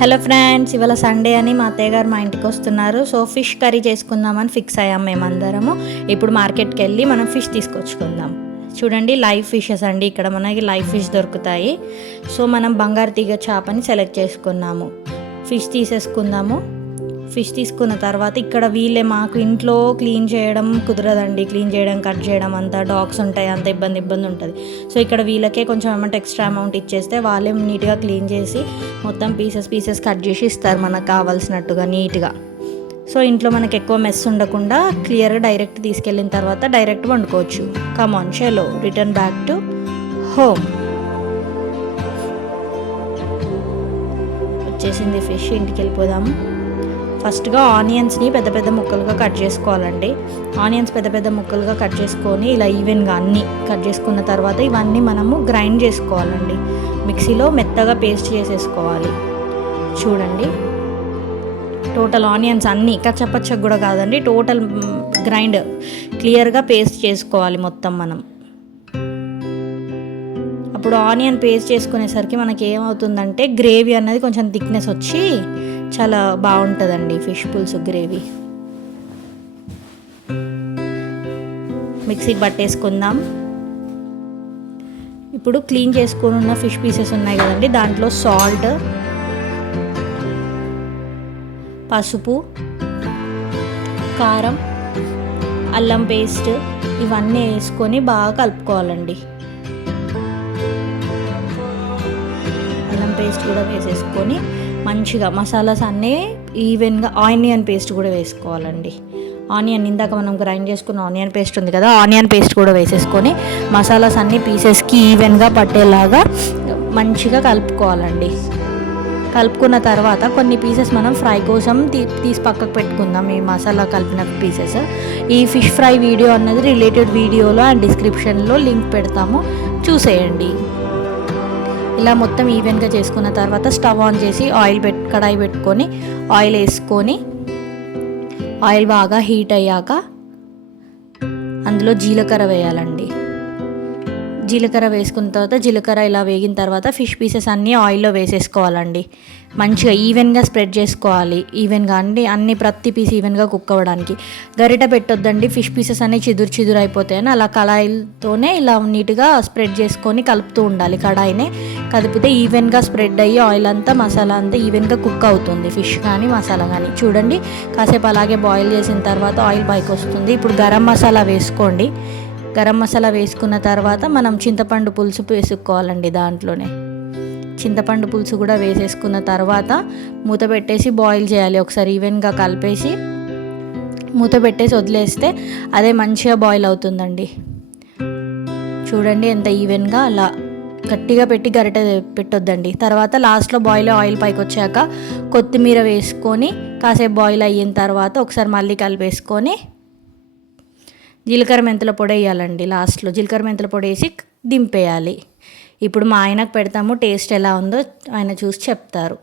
Hello friends, ఇవాళ Sunday అని మా అత్తయ్య గారు మా ఇంటికి వస్తున్నారు. సో ఫిష్ కర్రీ చేసుకుందామని ఫిక్స్ అయ్యాం మేమందరము. ఇప్పుడు మార్కెట్కి వెళ్ళి మనం ఫిష్ తీసుకొచ్చుకుందాం. చూడండి, లైవ్ ఫిషెస్ అండి, ఇక్కడ మనకి లైవ్ ఫిష్ దొరుకుతాయి. సో మనం బంగారు తీగ చేపని సెలెక్ట్ చేసుకున్నాము. ఫిష్ తీసేసుకుందాము. ఫిష్ తీసుకున్న తర్వాత ఇక్కడ వీళ్ళే మాకు ఇంట్లో క్లీన్ చేయడం కుదరదండి. క్లీన్ చేయడం, కట్ చేయడం అంతా డాగ్స్ ఉంటాయి, అంత ఇబ్బంది ఉంటుంది. సో ఇక్కడ వీళ్ళకే కొంచెం అమౌంట్ ఎక్స్ట్రా అమౌంట్ ఇచ్చేస్తే వాళ్ళే నీట్గా క్లీన్ చేసి మొత్తం పీసెస్ కట్ చేసి ఇస్తారు మనకు కావాల్సినట్టుగా నీట్గా. సో ఇంట్లో మనకు ఎక్కువ మెస్ ఉండకుండా క్లియర్గా డైరెక్ట్ తీసుకెళ్ళిన తర్వాత డైరెక్ట్ వండుకోవచ్చు. కమాన్ చలో రిటర్న్ బ్యాక్ టు హోమ్. వచ్చేసింది ఫిష్, ఇంటికి వెళ్ళిపోదాము. ఫస్ట్గా ఆనియన్స్ని పెద్ద పెద్ద ముక్కలుగా కట్ చేసుకోవాలండి. ఆనియన్స్ పెద్ద పెద్ద ముక్కలుగా కట్ చేసుకొని ఇలా ఈవెన్గా అన్నీ కట్ చేసుకున్న తర్వాత ఇవన్నీ మనము గ్రైండ్ చేసుకోవాలండి. మిక్సీలో మెత్తగా పేస్ట్ చేసేసుకోవాలి. చూడండి, టోటల్ ఆనియన్స్ అన్నీ కచ్చపచ్చగా కూడా కాదండి, టోటల్ గ్రైండ్ క్లియర్గా పేస్ట్ చేసుకోవాలి మొత్తం మనం. అప్పుడు ఆనియన్ పేస్ట్ చేసుకునేసరికి మనకి ఏమవుతుందంటే గ్రేవీ అన్నది కొంచెం థిక్నెస్ వచ్చి చాలా బాగుంటుందండి ఫిష్ పులుసు గ్రేవీ. మిక్సీకి పట్టేసుకుందాం. ఇప్పుడు క్లీన్ చేసుకొని ఉన్న ఫిష్ పీసెస్ ఉన్నాయి కదండి, దాంట్లో సాల్ట్, పసుపు, కారం, అల్లం పేస్ట్ ఇవన్నీ వేసుకొని బాగా కలుపుకోవాలండి. అల్లం పేస్ట్ కూడా వేసేసుకొని మంచిగా మసాలాస్ అన్నీ ఈవెన్గా, ఆనియన్ పేస్ట్ కూడా వేసుకోవాలండి. ఆనియన్ ఇందాక మనం గ్రైండ్ చేసుకున్న ఆనియన్ పేస్ట్ ఉంది కదా, ఆనియన్ పేస్ట్ కూడా వేసేసుకొని మసాలాస్ అన్నీ పీసెస్కి ఈవెన్గా పట్టేలాగా మంచిగా కలుపుకోవాలండి. కలుపుకున్న తర్వాత కొన్ని పీసెస్ మనం ఫ్రై కోసం తీసి పక్కకు పెట్టుకుందాం. ఈ మసాలా కలిపిన పీసెస్, ఈ ఫిష్ ఫ్రై వీడియో అన్నది రిలేటెడ్ వీడియోలో అండ్ డిస్క్రిప్షన్లో లింక్ పెడతాము, చూసేయండి. ఇలా మొత్తం ఈవెన్గా చేసుకున్న తర్వాత స్టవ్ ఆన్ చేసి కడాయి పెట్టుకొని ఆయిల్ వేసుకొని, ఆయిల్ బాగా హీట్ అయ్యాక అందులో జీలకర్ర వేయాలండి. జీలకర్ర వేసుకున్న తర్వాత జీలకర్ర ఇలా వేగిన తర్వాత ఫిష్ పీసెస్ అన్నీ ఆయిల్లో వేసేసుకోవాలండి. మంచిగా ఈవెన్గా స్ప్రెడ్ చేసుకోవాలి. ఈవెన్గా అన్ని ప్రతి పీస్ ఈవెన్గా కుక్ అవ్వడానికి. గరిట పెట్టొద్దండి, ఫిష్ పీసెస్ అన్నీ చిదురు అయిపోతాయని. అలా కడాయిలతోనే ఇలా నీట్గా స్ప్రెడ్ చేసుకొని కలుపుతూ ఉండాలి. కడాయినే కదిపితే ఈవెన్గా స్ప్రెడ్ అయ్యి ఆయిల్ అంతా మసాలా అంతా ఈవెన్గా కుక్ అవుతుంది, ఫిష్ కానీ మసాలా కానీ. చూడండి, కాసేపు అలాగే బాయిల్ చేసిన తర్వాత ఆయిల్ పైకి వస్తుంది. ఇప్పుడు గరం మసాలా వేసుకోండి. గరం మసాలా వేసుకున్న తర్వాత మనం చింతపండు పులుసు వేసుకోవాలండి. దాంట్లోనే చింతపండు పులుసు కూడా వేసేసుకున్న తర్వాత మూత పెట్టేసి బాయిల్ చేయాలి. ఒకసారి ఈవెన్గా కలిపేసి మూత పెట్టేసి వదిలేస్తే అదే మంచిగా బాయిల్ అవుతుందండి. చూడండి ఎంత ఈవెన్గా, అలా గట్టిగా పెట్టి గరిటె పెట్టొద్దండి. తర్వాత లాస్ట్లో ఆయిల్ పైకి వచ్చాక కొత్తిమీర వేసుకొని కాసేపు బాయిల్ అయిన తర్వాత ఒకసారి మళ్ళీ కలిపేసుకొని జీలకర్ర మెంతుల పొడి వేయాలండి. లాస్ట్లో జీలకర్ర మెంతుల పొడి వేసి దింపేయాలి. ఇప్పుడు మా ఆయనకు పెడతాము, టేస్ట్ ఎలా ఉందో ఆయన చూసి చెప్తారు.